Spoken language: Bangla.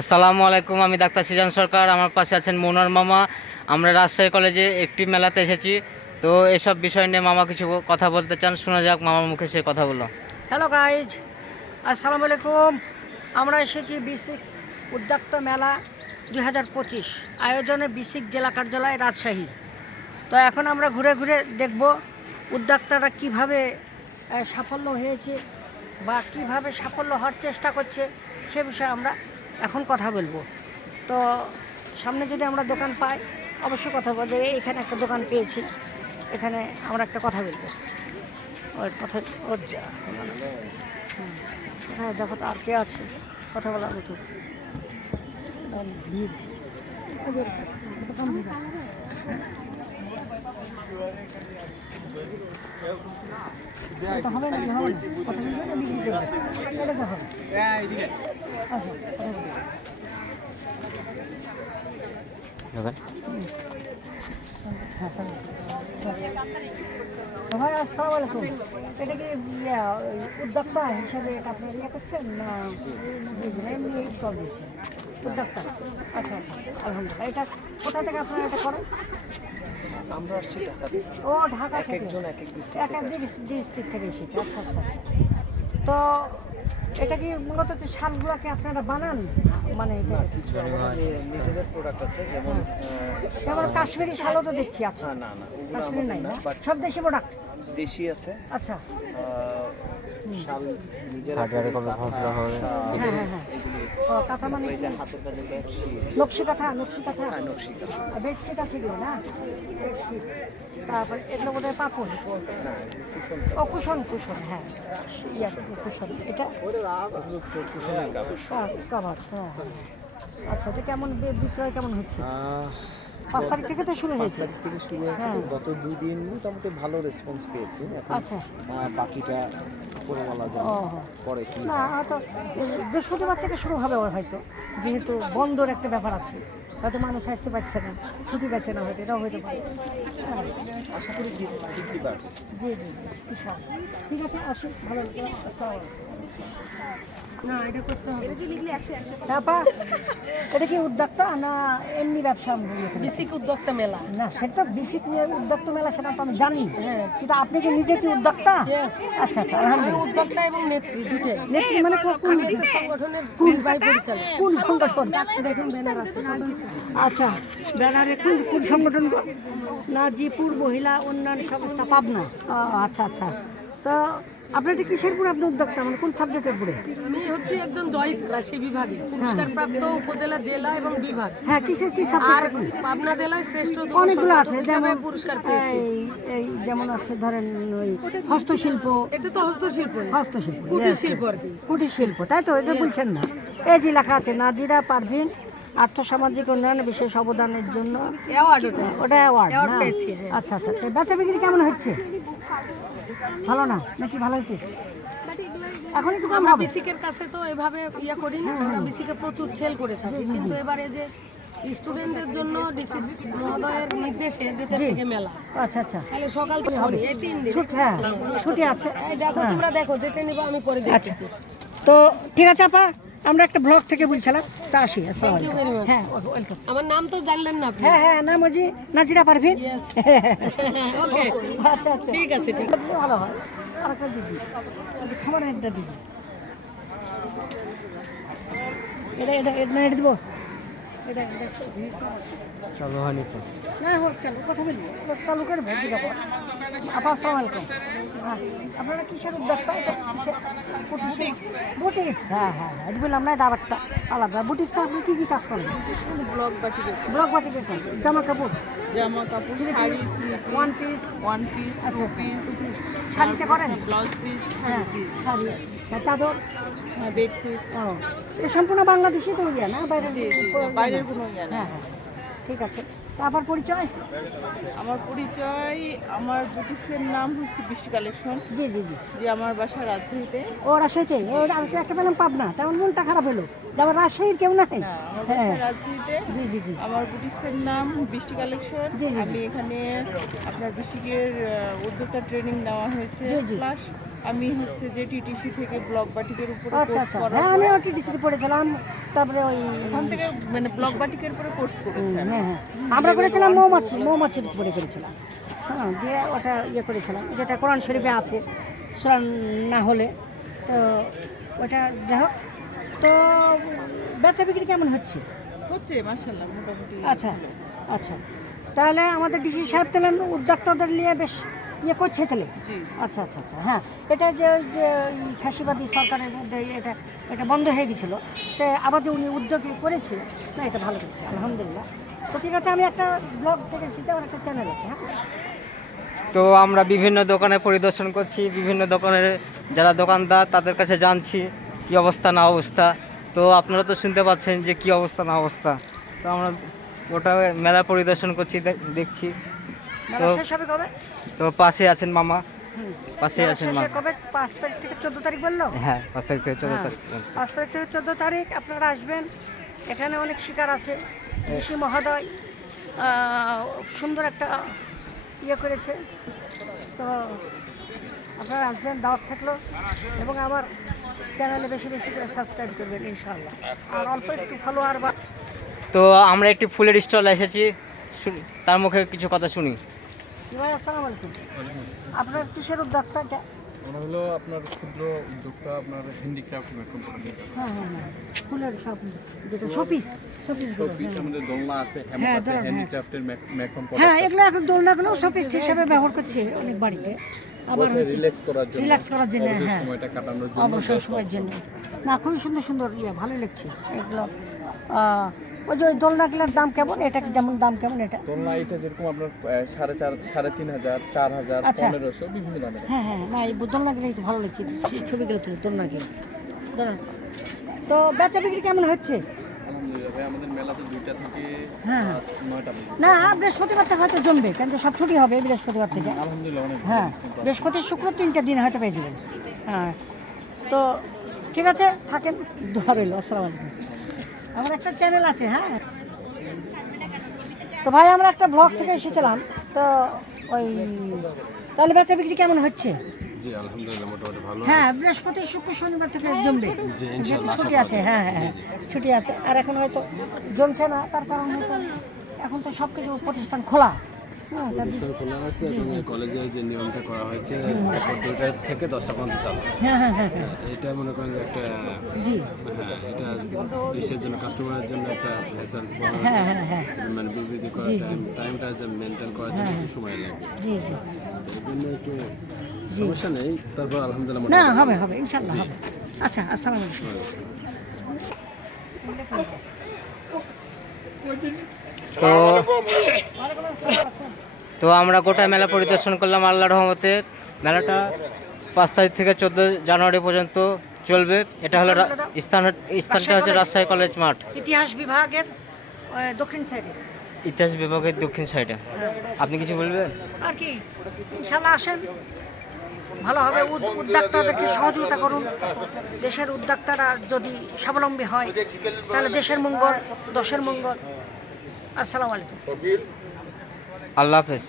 আসসালামু আলাইকুম। আমি ডাক্তার সিজান সরকার, আমার পাশে আছেন মোনার মামা। আমরা রাজশাহী কলেজে একটি মেলাতে এসেছি, তো এসব বিষয় নিয়ে মামা কিছু কথা বলতে চান, শোনা যাক মামার মুখে সে কথা বলো। হ্যালো গাইজ, আসসালামু আলাইকুম। আমরা এসেছি বিসিক উদ্যোক্তা মেলা 2025 আয়োজনে বিসিক জেলা কার্যালয় রাজশাহী। তো এখন আমরা ঘুরে ঘুরে দেখব উদ্যোক্তারা কিভাবে সাফল্য হয়েছে বা কিভাবে সাফল্য হওয়ার চেষ্টা করছে, সে বিষয়ে আমরা এখন কথা বলবো। তো সামনে যদি আমরা দোকান পাই অবশ্যই কথা বলবো। এখানে একটা দোকান পেয়েছি, এখানে আমরা একটা কথা বলবো। ওর কথা ওর হ্যাঁ, দেখো তো আর কে আছে কথা বলার মতো। ভিড় হবে না, ভাই আসসালামু আলাইকুম। এটা কি উদ্যোক্তা হিসাবে আপনি করছেন না এমনি স্টল দিচ্ছেন? উদ্যোক্তা, আচ্ছা আচ্ছা, আলহামদুলিল্লাহ। এটা কোথা থেকে আপনারা এটা করেন? আমরা আসছি ঢাকা থেকে। ও, ঢাকা থেকে, একজন এক এক ডিস্ট্রিক্ট থেকে এসেছে। আচ্ছা আচ্ছা আচ্ছা। তো এটা কি মূলত শালগুলোকে আপনারা বানান? মানে এটা কিছু আমাদের নিজেদের প্রোডাক্ট আছে, যেমন যেমন কাশ্মীরি শালও তো দেখছি আছে। না না, ওগুলো কাশ্মীরি নাই আমাদের না, না, বাট সব দেশি প্রোডাক্ট। দেশি আছে। আচ্ছা, শাল নিজের হ্যাঁ হ্যাঁ হ্যাঁ। ও, কাঁথা মানে এই যে হাতের কাজে নকশি কাঁথা, নকশি কাঁথা, নকশি কাঁথা। বেডশিট আছে কি না? বেডশিট, তারপর এগুলো বোধ হয় পাপড়, না, কুশন ও কুশন, কুশন, হ্যাঁ কুশন। এটা কুশনের কাপড়। কাভার, হ্যাঁ হ্যাঁ। আচ্ছা, এটা কেমন বিক্রয় কেমন হচ্ছে? 5 তারিখ থেকে তো শুরু 5 হয়েছে। তারিখ থেকে শুরু হয়েছে। হ্যাঁ। গত 2 দিন মোটামুটি ভালো রেসপন্স পেয়েছি। এখন আচ্ছা, বাকিটা উপরওয়ালা জানে ও পরে কি না, হয়তো বৃহস্পতিবার থেকে শুরু হবে হয়তো, যেহেতু বন্ধর একটা ব্যাপার আছে, হয়তো মানুষ আসতে পারছে না, ছুটি পাচ্ছে না, হয়তো এটাও হতে পারে। হ্যাঁ, আশা করি বৃদ্ধি বাড়বে। জি জি জি, বিশাল। ঠিক আছে, আসুন, ভালো লাগলো। আসসালামু আলাইকুম। না, এটা করতে হবে। তারপর এটা কি উদ্যোক্তা না এমনি ব্যবসা? বিসিক উদ্যোক্তা মেলা। না, সেটা বিসিক নিয়ে উদ্যোক্তা মেলা, সেটা তো আমি জানি, কিন্তু আপনি কি নিজে কি উদ্যোক্তা? Yes. আচ্ছা আচ্ছা, আমি আলহামদুলিল্লাহ। উদ্যোক্তা এবং নেত্রী দুটোই। নেত্রী মানে কোন সংগঠনের নির্বাহী পরিচালক। কোন সংগঠন? দেখুন ব্যানার আছে। আচ্ছা, ব্যানারে কোন সংগঠন? নাজিপুর মহিলা উন্নয়ন সংস্থা, পাবনা। আচ্ছা আচ্ছা। তো আপনার কিসের পুরো আপনি উদ্যোক্তা, মানে কোন সাবজেক্টের পুরো? আমি হচ্ছে একজন জয়িত রাশি বিভাগে পুরস্কার প্রাপ্ত উপজেলা, জেলা এবং বিভাগ। হ্যাঁ, কিসের কি আর সাবজেক্ট? পাবনা জেলায় শ্রেষ্ঠ যুব অনেকগুলো সংগঠক আছে, হিসেবে যেমন পুরস্কার পেয়েছি। এই যেমন আছে ধরেন ওই হস্তশিল্প, এটা তো হস্তশিল্প, হস্তশিল্প, কুটির শিল্প আর কি। কুটির শিল্প, তাই তো? এটা বলছেন না? এই যে লেখা আছে নাজিরা পারভিন আর্থসামাজিক উন্নয়নে বিশেষ অবদানের জন্য অ্যাওয়ার্ড ওটা। ওটা অ্যাওয়ার্ড Award না? পেয়েছি, হ্যাঁ। আচ্ছা আচ্ছা। তো বেচা বিক্রি কেমন হচ্ছে? ভালো না নাকি ভালো হচ্ছে? এখন একটু কম আমরা হবে। বিসিকের কাছে তো এভাবে করি না, আমরা বিসিকে প্রচুর সেল করে থাকি, কিন্তু এবারে যে স্টুডেন্টদের জন্য ডিসিস মহোদয়ের নির্দেশে 2 থেকে মেলা। আচ্ছা আচ্ছা, তাহলে সকাল থেকে হবে এই 3 দিন। ছুটি, হ্যাঁ ছুটি আছে। এই দেখো, তোমরা দেখো, যেতে নিবা আমি পরে আচ্ছা, দেখতেছি। তো ঠিক আছে আপা, আমরা একটা ব্লগ থেকে বলছিলাম, তা আসি। আসসালামু Thank you আলাইকুম। very much. হ্যাঁ, ওয়েলকাম। আমার নাম তো জানলেন না আপনি? হ্যাঁ হ্যাঁ, নাম ওজি নাজিরা পারভিন। Yes. ওকে, আচ্ছা আচ্ছা, ঠিক আছে, ঠিক আছে, ভালো হয়। আরেকটা দিদি, খাবারের একটা দিদি, এটা দেবো। এটা চালু হয়নি তো। না, হোক, চালু কথা বলি, চালু করে ভেজি দেবো। আপা আসসালামু আলাইকুম। হ্যাঁ, আপনারা কিসের উদ্যোক্তা? বুটিক্স, হ্যাঁ হ্যাঁ হ্যাঁ, এটা বললাম না, এটা আরেকটা আলাদা। বুটিক্সটা আপনি কী কী কাজ করেন? ব্লগ বাটি ব্লক বাটি বেচেন, জামা কাপড়, জামা কাপড়, sari, one piece, one piece, আচ্ছা শাড়িতে করেন? ব্লাউজ পিস, হ্যাঁ, শাড়ি, হ্যাঁ, চাদর, বেডশিট। ও, এটা সম্পূর্ণ বাংলাদেশি তো ইয়া না, বাইরের? বাইরের কোনো ইয়া না। হ্যাঁ হ্যাঁ, ঠিক আছে। তারপর পরিচয়? আমার পরিচয়, আমার বুটিক্সের নাম হচ্ছে বৃষ্টি কালেকশন, জি জি জি। যে আমার বাসা রাজশাহীতে। ও, রাজশাহীতে? ও, আমি তো একটা পেলাম পাবনা, তেমন মনটা খারাপ হলো যে আমার রাজশাহীর কেউ নাই। না, আমার হ্যাঁ, বাসা রাজশাহীতে। জি জি জি। আমার বুটিক্সের নাম বৃষ্টি কালেকশন। জি, জি, জি। আমি এখানে আপনার বৃষ্টিকের উদ্যোক্তা ট্রেনিং নেওয়া হয়েছে, জি, জি। প্লাস আমি হচ্ছে যে টিটিসি থেকে ব্লক বাটিকের উপরে আচ্ছা কোর্স আচ্ছা, করার হ্যাঁ পরে আমিও টিটিসিতে পড়েছিলাম, তারপরে ওই ওখান থেকে মানে ব্লক বাটিকের উপরে কোর্স করেছি আমি। হ্যাঁ হ্যাঁ আমরা করেছিলাম মৌমাছির উপরে করেছিলাম, হ্যাঁ দিয়ে ওটা করেছিলাম, যেটা কোরআন শরীফে আছে সূরা না হলে, তো ওটা যাই হোক। তো বেচা বিক্রি কেমন হচ্ছে? হচ্ছে মাশাআল্লাহ মোটামুটি। আচ্ছা আচ্ছা, তাহলে আমাদের ডিসি সাহেব তাহলে উদ্যোক্তাদের নিয়ে বেশ করছে তাহলে। জি আচ্ছা আচ্ছা আচ্ছা, হ্যাঁ এটা যে যে ফ্যাসিবাদী সরকারের মধ্যে এটা এটা বন্ধ হয়ে গেছিলো, তো আবার যে উনি উদ্যোগ করেছে, না এটা ভালো করেছে আলহামদুলিল্লাহ। তো ঠিক আছে, আমি একটা ব্লগ থেকে এসেছি, আমার একটা চ্যানেল আছে, হ্যাঁ। তো আমরা বিভিন্ন দোকানে পরিদর্শন করছি, বিভিন্ন দোকানের যারা দোকানদার তাদের কাছে জানছি কি অবস্থা না অবস্থা। তো আপনারা তো শুনতে পাচ্ছেন যে কি অবস্থা না অবস্থা। তো আমরা ওটা মেলা পরিদর্শন করছি, দেখছি। মেলা শেষ হবে কবে? তো পাশে আছেন মামা, পাশে মেলা আছেন শেষে মামা। কবে? 5 তারিখ থেকে 14 তারিখ বললো। হ্যাঁ 5 তারিখ থেকে 14 হ্যাঁ, তারিখ। 5 তারিখ থেকে 14 তারিখ আপনারা আসবেন। এখানে অনেক শিকার আছে, ঋষি মহোদয় সুন্দর একটা করেছে, তো আপনারা আসবেন, দাওয়াত থাকলো। এবং আমার চ্যানেলে বেশি বেশি করে সাবস্ক্রাইব করবেন ইনশাআল্লাহ, আর অল্প একটু ফলোয়ার বা। তো আমরা একটি ফুলের স্টল এসেছি, তার মুখে কিছু কথা শুনি। ভাই আসসালামু আলাইকুম, আপনার কিসের উদ্যোক্তা এটা? আমরা হলো আপনার ক্ষুদ্র উদ্যোক্তা, আপনার হ্যান্ডিক্রাফট কোম্পানি। হ্যাঁ হ্যাঁ হ্যাঁ, ফুলের সব যেটা শোপিস আমাদের দোলনা আছে, হ্যাঁ, হ্যামক আছে, দোলনা, হ্যাঁ। হ্যান্ডিক্রাফটের ম্যাকন হ্যাঁ, এগুলো এখন দোলনাগুলো শোপিস হিসাবে ব্যবহার করছে অনেক বাড়িতে, আবার হচ্ছে রিল্যাক্স করার জন্য, রিল্যাক্স করার জন্য। অবসর হ্যাঁ, সময়টা কাটানোর জন্য। অবসর সময়ের জন্য। না, খুবই সুন্দর সুন্দর ভালোই লাগছে এগুলো। ওই যে ওই দোলনাগুলোর দাম কেমন? এটা যেমন দাম কেমন এটা? দোলনা এটা যেরকম আপনার 4,500, 3,500, 4,000, আচ্ছা। 1,500 বিভিন্ন দামের। হ্যাঁ হ্যাঁ, না এই দোলনাগুলো তো ভালো লাগছে, ছবিগুলো তুলে দোলনাগুলো। তো বেচা বিক্রি কেমন হচ্ছে? আলহামদুলিল্লাহ ভাই, আমাদের মেলাতে 2টা থেকে হ্যাঁ 9টা পর্যন্ত। না, বৃহস্পতিবার থেকে হয়তো জমবে, কিন্তু সব ছুটি হবে বৃহস্পতিবার থেকে। আলহামদুলিল্লাহ অনেক ভালো হ্যাঁ, response আছে। বৃহস্পতি শুক্র 3টা দিন হয়তো পেয়ে যাবেন। হ্যাঁ, তো ঠিক আছে, থাকেন, দোয়া রইল। আসসালামু আলাইকুম। আমার একটা চ্যানেল আছে, হ্যাঁ। তো ভাই আমরা একটা ব্লগ থেকে এসেছিলাম, তো ওই তাহলে বেচা বিক্রি কেমন হচ্ছে? জি আলহামদুলিল্লাহ মোটামুটি ভালো। হ্যাঁ, বৃহস্পতি শুক্র শনিবার থেকে জমবে, যেহেতু ছুটি আছে। হ্যাঁ হ্যাঁ হ্যাঁ, ছুটি আছে, আর এখন হয়তো জমছে না, তার কারণ হয়তো এখন তো সব কিছু প্রতিষ্ঠান খোলা। হ্যাঁ, খোলা আছে এবং কলেজে যে নিয়মটা করা হয়েছে 2টা থেকে 10টা পর্যন্ত চালু। হ্যাঁ হ্যাঁ হ্যাঁ হ্যাঁ, এটা মনে করেন যে একটা জি, হ্যাঁ, এটা দেশের জন্য কাস্টমারের জন্য একটা ফ্যাসিলিটি পাওয়া হ্যাঁ হ্যাঁ হ্যাঁ, মানে বিবৃতি করার টাইমটা যে মেনটেন করার জন্য একটু সময় লাগে। জি জি। এর জন্য একটু সমস্যা নেই, তারপর আলহামদুলিল্লাহ না, মোটামুটি হবে হবে ইনশাল্লাহ হবে। আচ্ছা, আসসালামু আলাইকুম। তো তো আমরা গোটা মেলা পরিদর্শন করলাম আল্লাহর রহমতে। মেলাটা 5 তারিখ থেকে 14 জানুয়ারি পর্যন্ত চলবে। এটা হলো স্থানটা হচ্ছে রাজশাহী কলেজ মাঠ, ইতিহাস বিভাগের দক্ষিণ সাইডে। ইতিহাস বিভাগের দক্ষিণ সাইডে। আপনি কিছু বলবেন? আর কি, ইনশাল্লাহ আসেন, ভালো হবে। উদ্যোক্তাদেরকে সহযোগিতা করুন। দেশের উদ্যোক্তারা যদি স্বাবলম্বী হয়, তাহলে দেশের মঙ্গল, দশের মঙ্গল। আসসালামু আলাইকুম। আল্লাহ হাফেজ।